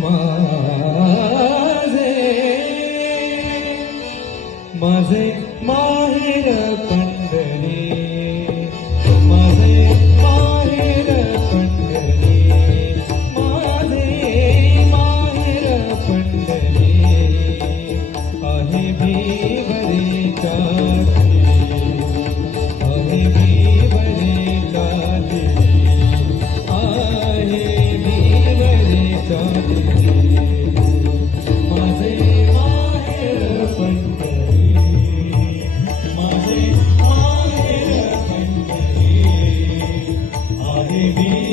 माझे माझे माहिर पण baby.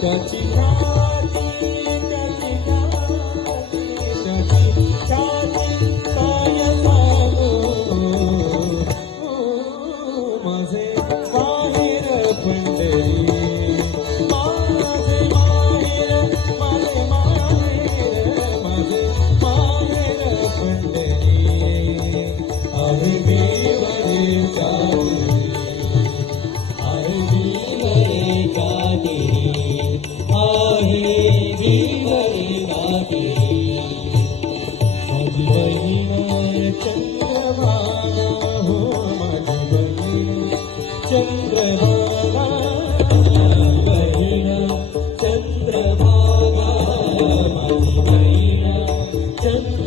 that you चन्द्रमाणो मङ्ग्रमाला बहिना चन्द्रमा बहि चन्द्र